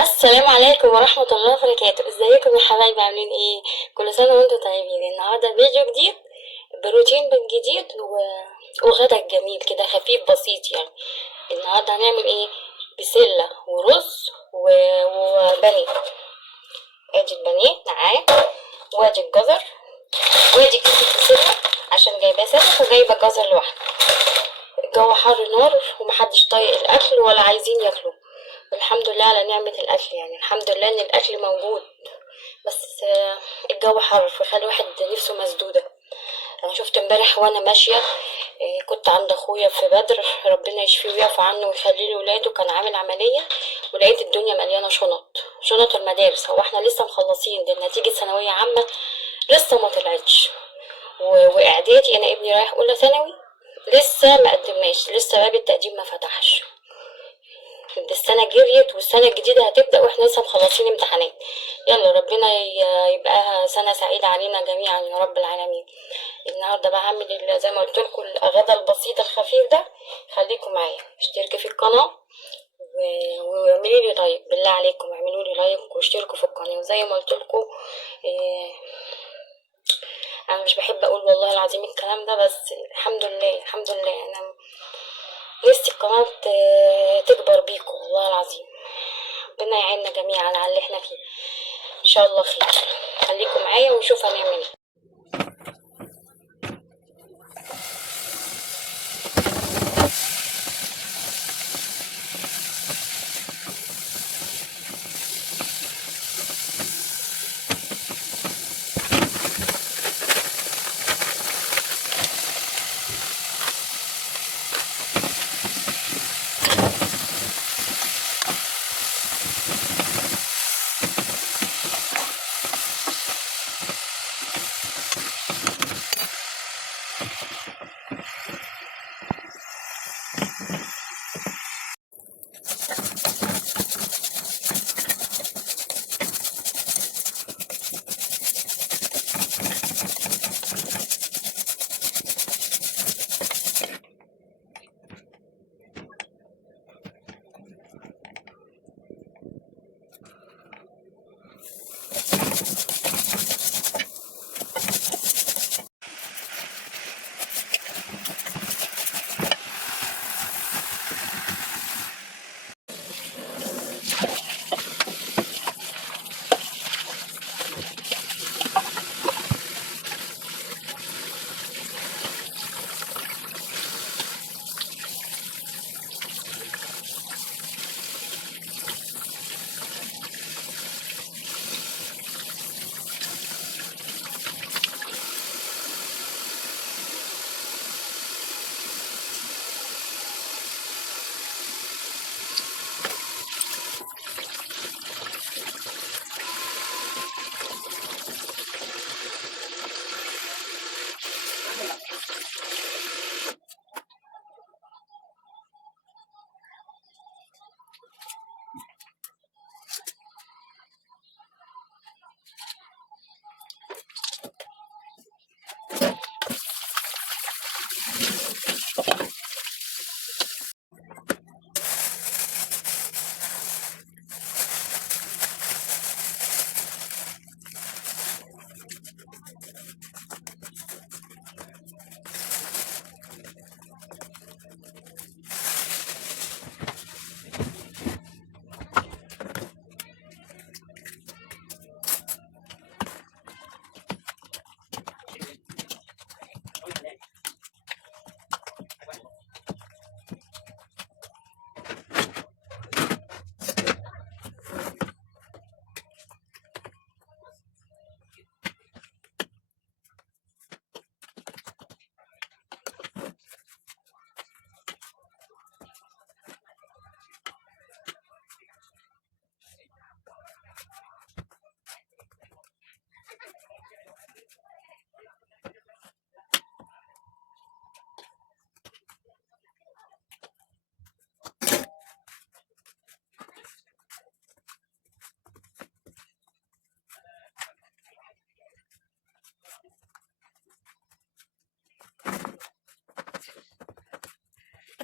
السلام عليكم ورحمة الله وبركاته. ازيكم يا حبايبي؟ عاملين ايه؟ كل سنة وانتم طيبين. النهاردة فيديو جديد، بروتين من جديد وغدا جميل كده خفيف بسيط يعني. النهاردة هنعمل ايه؟ بسلة ورز وبانيه. ادي البانيه معاه، وادي الجزر، وادي كيس البسلة عشان جايباه سادة وجايبة جزر لوحده. الجو حر نار ومحدش طايق الاكل ولا عايزين ياكلوا. الحمد لله على نعمة الاكل، يعني الحمد لله ان الاكل موجود. بس الجو حر فخلي واحد نفسه مسدودة. انا شفت امبارح وانا ماشية، كنت عند اخويا في بدر، ربنا يشفيه ويعفو عنه ويخليه لولاده، كان عامل عملية، ولقيت الدنيا مليانة شنط المدارس. هو احنا لسه مخلصين، دي نتيجة ثانوية عامة لسه ما طلعتش، واعدادي انا ابني رايح اولى ثانوي، لسه ما قدمناش، لسه باب التقديم ما فتحش. السنة جريت والسنة الجديدة هتبدأ واحنا لسه مخلصين امتحانات. يلا ربنا يبقى سنة سعيدة علينا جميعا يا رب العالمين. النهاردة بقى هعمل زي ما قلت لكم الغدا البسيط الخفيف ده. خليكم معايا، اشتركوا في القناة واعملوا لي لايك، بالله عليكم اعملوا لي لايك واشتركوا في القناة. وزي ما قلت لكم، انا مش بحب اقول والله العظيم الكلام ده، بس الحمد لله الحمد لله انا نفسي القناة تكبر بيكم والله العظيم. ربنا يعيننا جميعا على اللي احنا فيه، ان شاء الله خير. خليكم معايا ونشوف هنعمل ايه.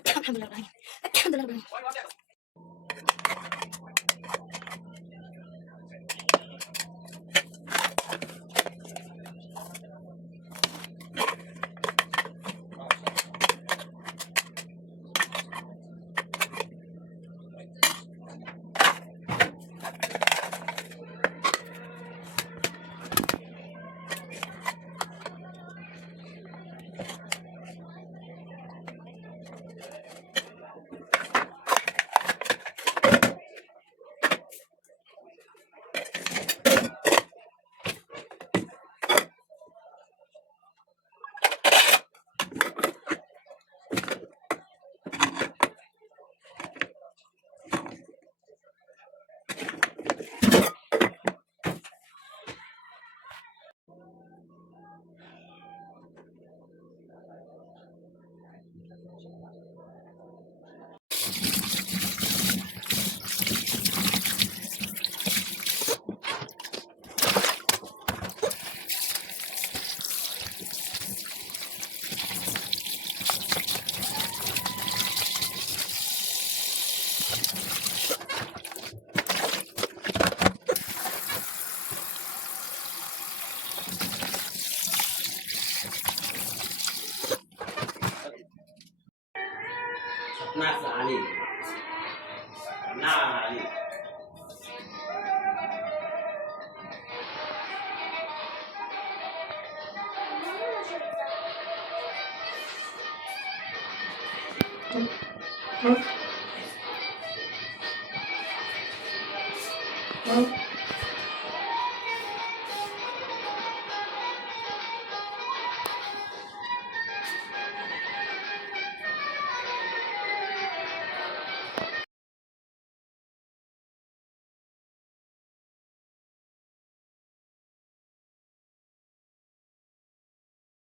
الحمد لله الحمد لله. عليك.